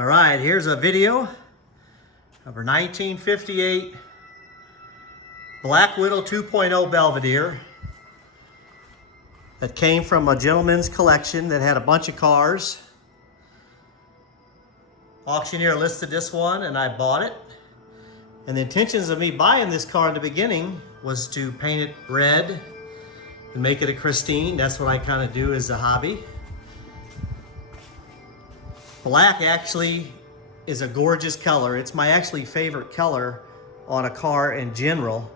All right, here's a video of our 1958 Black Widow 2.0 Belvedere that came from a gentleman's collection that had a bunch of cars. Auctioneer listed this one and I bought it. And the intentions of me buying this car in the beginning was to paint it red and make it a Christine. That's what I kind of do as a hobby. Black actually is a gorgeous color. It's my actually favorite color on a car in general.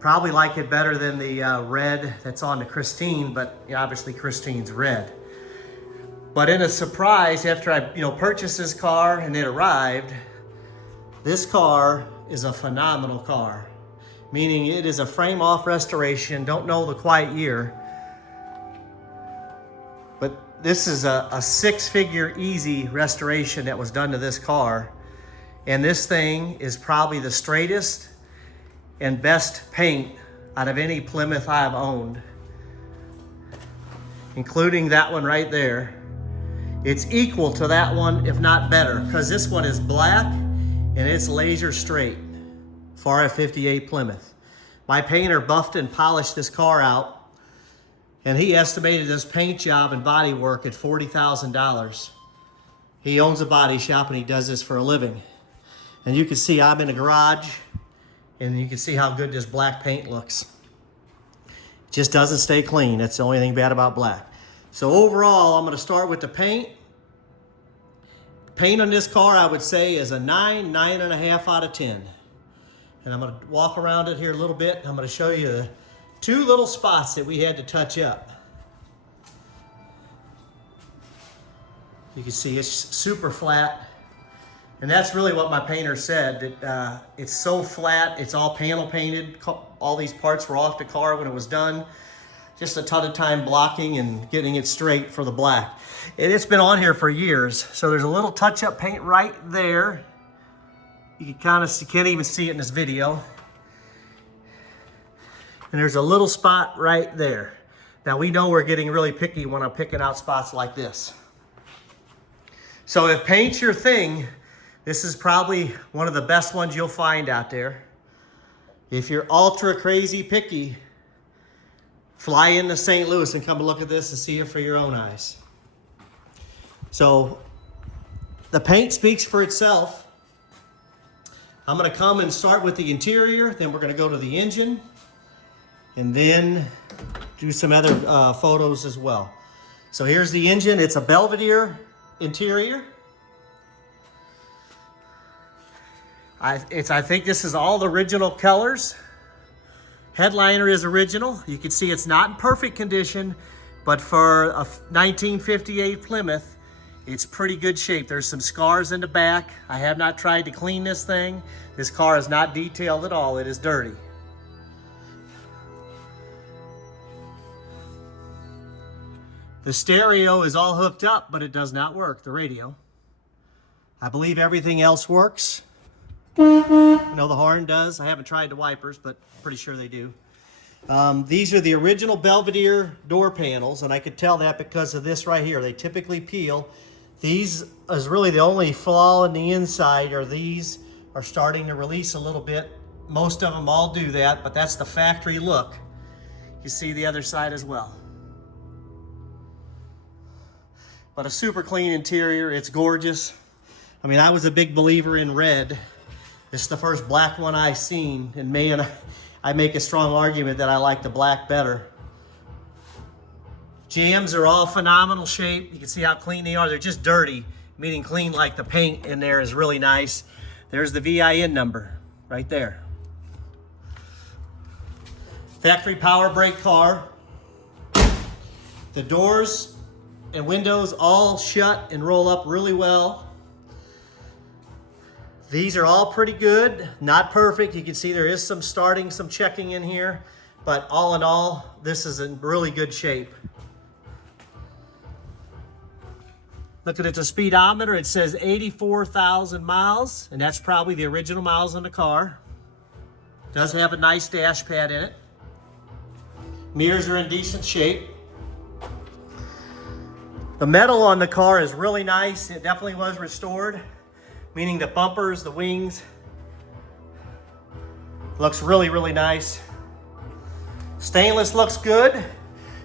Probably like it better than the red that's on the Christine, but obviously Christine's red. But in a surprise, after I purchased this car and it arrived, this car is a phenomenal car. Meaning it is a frame-off restoration, don't know the quiet year. But this is a six-figure easy restoration that was done to this car. And this thing is probably the straightest and best paint out of any Plymouth I've owned. Including that one right there. It's equal to that one, if not better, because this one is black and it's laser straight for a 58 Plymouth. My painter buffed and polished this car out, and he estimated this paint job and body work at $40,000. He owns a body shop and he does this for a living. And you can see I'm in a garage, and you can see how good this black paint looks. It just doesn't stay clean. That's the only thing bad about black. So overall, I'm going to start with the paint. Paint on this car, I would say, is a 9.5 out of 10. And I'm going to walk around it here a little bit. I'm going to show you the two little spots that we had to touch up. You can see it's super flat. And that's really what my painter said, that it's so flat, it's all panel painted. All these parts were off the car when it was done. Just a ton of time blocking and getting it straight for the black. And it's been on here for years. So there's a little touch-up paint right there. You can kind of see, can't even see it in this video. And there's a little spot right there. Now we know we're getting really picky when I'm picking out spots like this. So if paint's your thing, this is probably one of the best ones you'll find out there. If you're ultra crazy picky, fly into St. Louis and come look at this and see it for your own eyes. So the paint speaks for itself. I'm going to come and start with the interior, then we're going to go to the engine, and then do some other photos as well. So here's the engine. It's a Belvedere interior. I think this is all the original colors. Headliner is original. You can see it's not in perfect condition, but for a 1958 Plymouth, it's pretty good shape. There's some scars in the back. I have not tried to clean this thing. This car is not detailed at all. It is dirty. The stereo is all hooked up, but it does not work, the radio. I believe everything else works. I know the horn does. I haven't tried the wipers, but pretty sure they do. These are the original Belvedere door panels, and I could tell that because of this right here. They typically peel. These is really the only flaw in the inside, or these are starting to release a little bit. Most of them all do that, but that's the factory look. You see the other side as well. But a super clean interior. It's gorgeous. I mean, I was a big believer in red. This is the first black one I've seen, and man, I make a strong argument that I like the black better. Jams are all phenomenal shape. You can see how clean they are. They're just dirty, meaning clean like the paint in there is really nice. There's the VIN number right there. Factory power brake car. The doors and windows all shut and roll up really well. These are all pretty good, not perfect. You can see there is some checking in here, but all in all, this is in really good shape. Looking at the speedometer, it says 84,000 miles, and that's probably the original miles on the car. Does have a nice dash pad in it. Mirrors are in decent shape. The metal on the car is really nice. It definitely was restored, meaning the bumpers, the wings, looks really, really nice. Stainless looks good.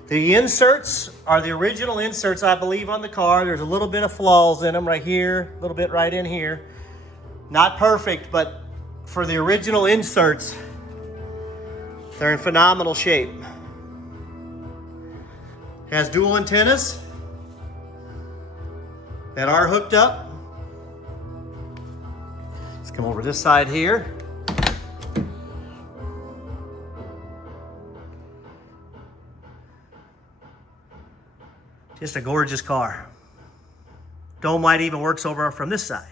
The inserts are the original inserts, I believe, on the car. There's a little bit of flaws in them right here, a little bit right in here. Not perfect, but for the original inserts, they're in phenomenal shape. Has dual antennas that are hooked up. Let's come over this side here. Just a gorgeous car. Dome light even works over from this side.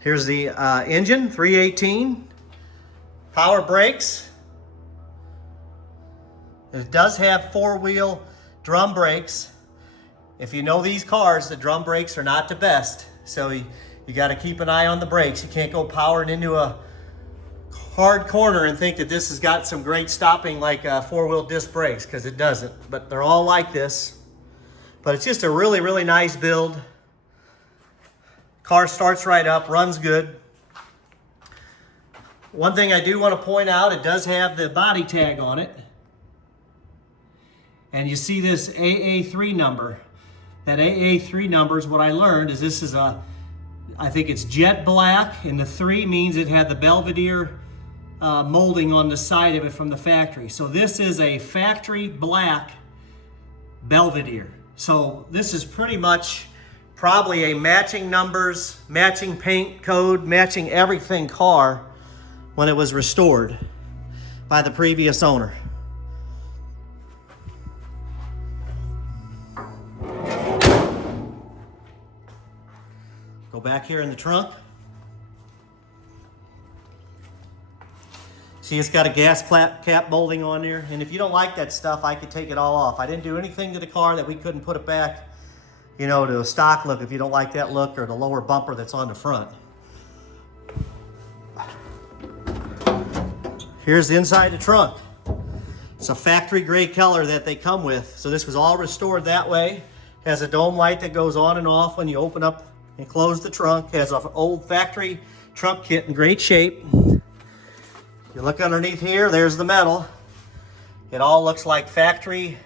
Here's the engine, 318. Power brakes. It does have four-wheel drum brakes. If you know these cars, the drum brakes are not the best. So you got to keep an eye on the brakes. You can't go powering into a hard corner and think that this has got some great stopping like four-wheel disc brakes, because it doesn't. But they're all like this. But it's just a really, really nice build. Car starts right up, runs good. One thing I do want to point out, it does have the body tag on it. And you see this AA3 number. That AA3 number is what I learned is this is I think it's jet black, and the 3 means it had the Belvedere molding on the side of it from the factory. So this is a factory black Belvedere. So this is pretty much probably a matching numbers, matching paint code, matching everything car when it was restored by the previous owner. Go back here in the trunk. See, it's got a gas cap molding on there. And if you don't like that stuff, I could take it all off. I didn't do anything to the car that we couldn't put it back, you know, to a stock look if you don't like that look, or the lower bumper that's on the front. Here's the inside of the trunk. It's a factory gray color that they come with. So this was all restored that way. Has a dome light that goes on and off when you open up and close the trunk. Has an old factory trunk kit in great shape. You look underneath here, there's the metal. It all looks like factory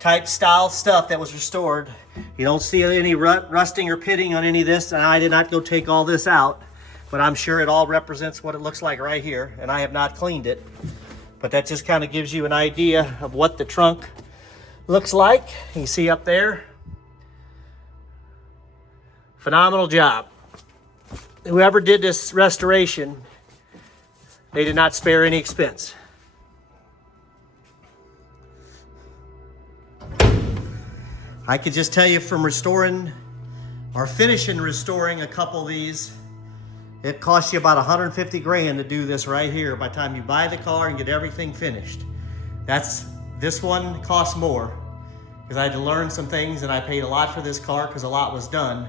type style stuff that was restored. You don't see any rusting or pitting on any of this, and I did not go take all this out, but I'm sure it all represents what it looks like right here, and I have not cleaned it. But that just kind of gives you an idea of what the trunk looks like. You see up there, phenomenal job. Whoever did this restoration, they did not spare any expense. I could just tell you from restoring or finishing restoring a couple of these, it costs you about 150 grand to do this right here by the time you buy the car and get everything finished. This one costs more because I had to learn some things, and I paid a lot for this car because a lot was done.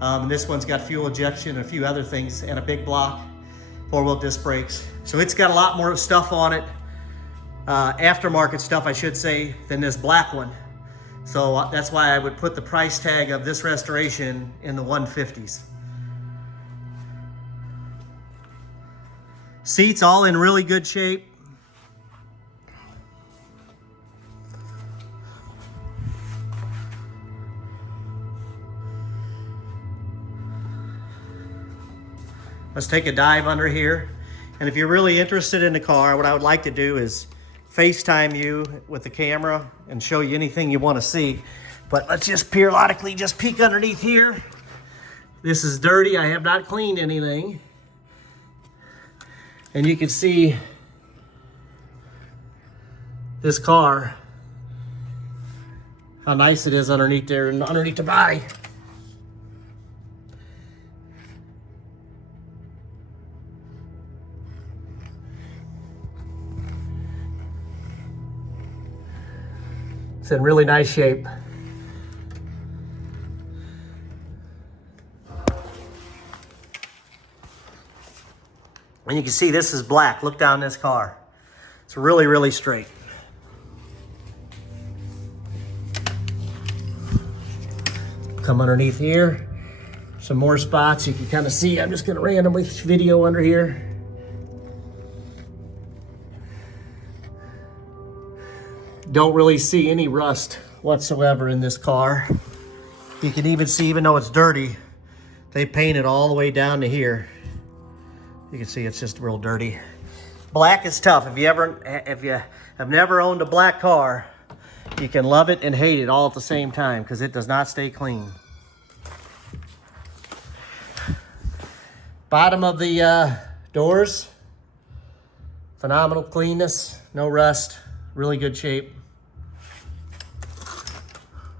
And this one's got fuel injection and a few other things, and a big block, four-wheel disc brakes. So it's got a lot more stuff on it, aftermarket stuff I should say, than this black one. So that's why I would put the price tag of this restoration in the 150s. Seats all in really good shape. Let's take a dive under here. And if you're really interested in the car, what I would like to do is FaceTime you with the camera and show you anything you want to see. But let's just periodically just peek underneath here. This is dirty. I have not cleaned anything. And you can see this car, how nice it is underneath there and underneath the body. It's in really nice shape. And you can see this is black. Look down this car. It's really, really straight. Come underneath here. Some more spots you can kind of see. I'm just going to randomly video under here. Don't really see any rust whatsoever in this car. You can even see, even though it's dirty, they painted all the way down to here. You can see it's just real dirty. Black is tough. If you have never owned a black car, you can love it and hate it all at the same time because it does not stay clean. Bottom of the doors, phenomenal cleanness, no rust, really good shape.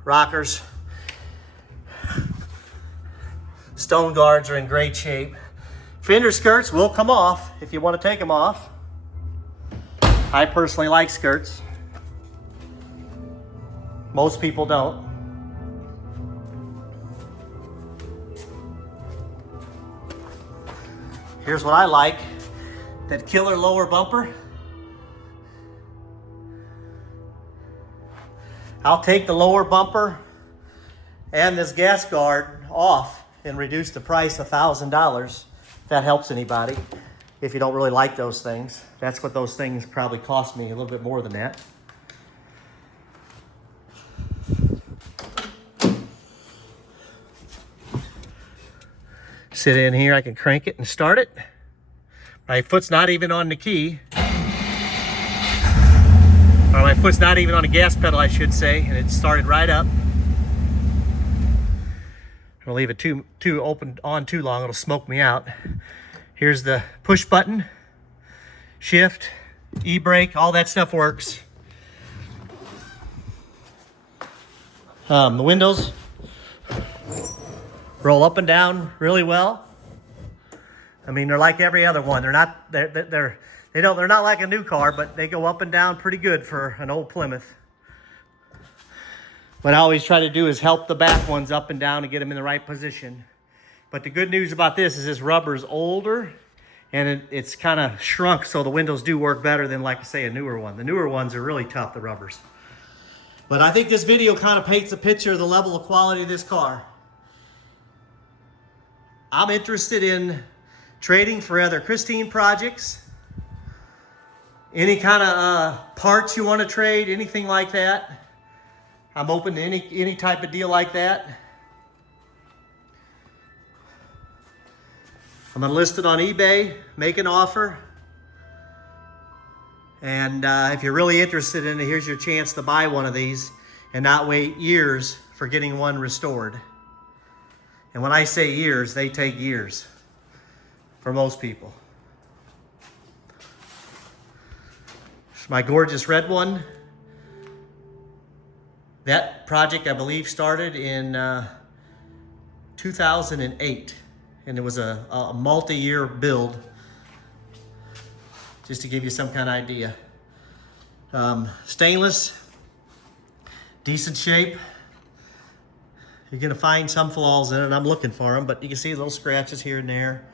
Rockers, stone guards are in great shape. Fender skirts will come off if you want to take them off. I personally like skirts. Most people don't. Here's what I like, that killer lower bumper. I'll take the lower bumper and this gas guard off and reduce the price $1,000. If that helps anybody. If you don't really like those things. That's what those things probably cost me, a little bit more than that. Sit in here, I can crank it and start it. My foot's not even on the key. Or my foot's not even on the gas pedal, I should say, and it started right up. I'll leave it too open on too long, it'll smoke me out. Here's the push button, shift, e-brake, all that stuff works. The windows roll up and down really well. I mean, they're like every other one. They're not like a new car, but they go up and down pretty good for an old Plymouth. What I always try to do is help the back ones up and down and get them in the right position. But the good news about this rubber is older and it's kind of shrunk, so the windows do work better than, like I say, a newer one. The newer ones are really tough, the rubbers. But I think this video kind of paints a picture of the level of quality of this car. I'm interested in trading for other Christine projects. Any kind of parts you want to trade, anything like that. I'm open to any type of deal like that. I'm going to list it on eBay, make an offer. And if you're really interested in it, here's your chance to buy one of these and not wait years for getting one restored. And when I say years, they take years for most people. It's my gorgeous red one. That project, I believe, started in 2008, and it was a multi-year build, just to give you some kind of idea. Stainless, decent shape. You're gonna find some flaws in it, I'm looking for them, but you can see little scratches here and there.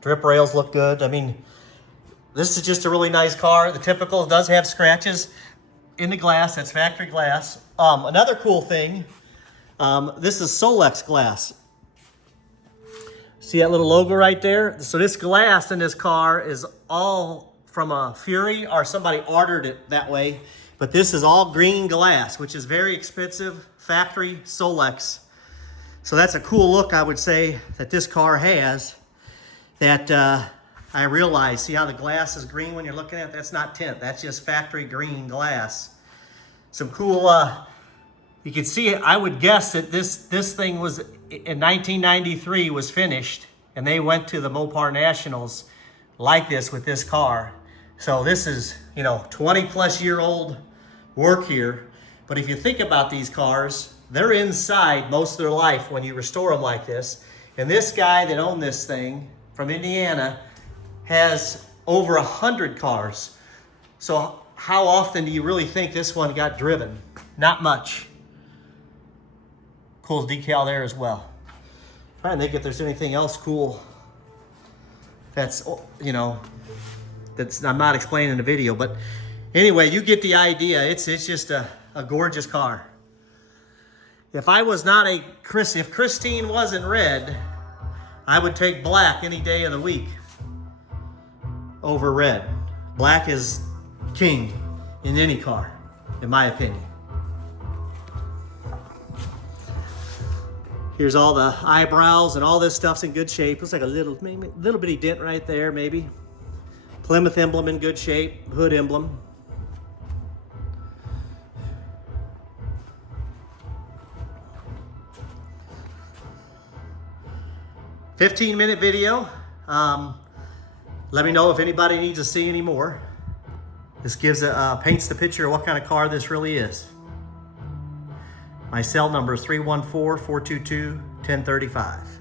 Drip rails look good. I mean, this is just a really nice car. The typical does have scratches in the glass, that's factory glass. Another cool thing, this is Solex glass. See that little logo right there? So this glass in this car is all from a Fury, or somebody ordered it that way. But this is all green glass, which is very expensive, factory Solex. So that's a cool look, I would say, that this car has. That I realize, see how the glass is green when you're looking at it? That's not tint, that's just factory green glass. Some cool, you can see, I would guess that this thing was, in 1993, was finished, and they went to the Mopar Nationals like this with this car. So this is, 20 plus year old work here. But if you think about these cars, they're inside most of their life when you restore them like this. And this guy that owned this thing from Indiana has over 100 cars. So how often do you really think this one got driven? Not much. Cool decal there as well. Trying to think if there's anything else cool That's, you know, that's, I'm not explaining the video, but anyway, you get the idea. It's just a gorgeous car. If I was not if Christine wasn't red, I would take black any day of the week over red. Black is king in any car, in my opinion. Here's all the eyebrows and all this stuff's in good shape. Looks like a little bitty dent right there, maybe. Plymouth emblem in good shape, hood emblem. "15-minute video. Let me know if anybody needs to see any more. This paints the picture of what kind of car this really is. My cell number is 314-422-1035.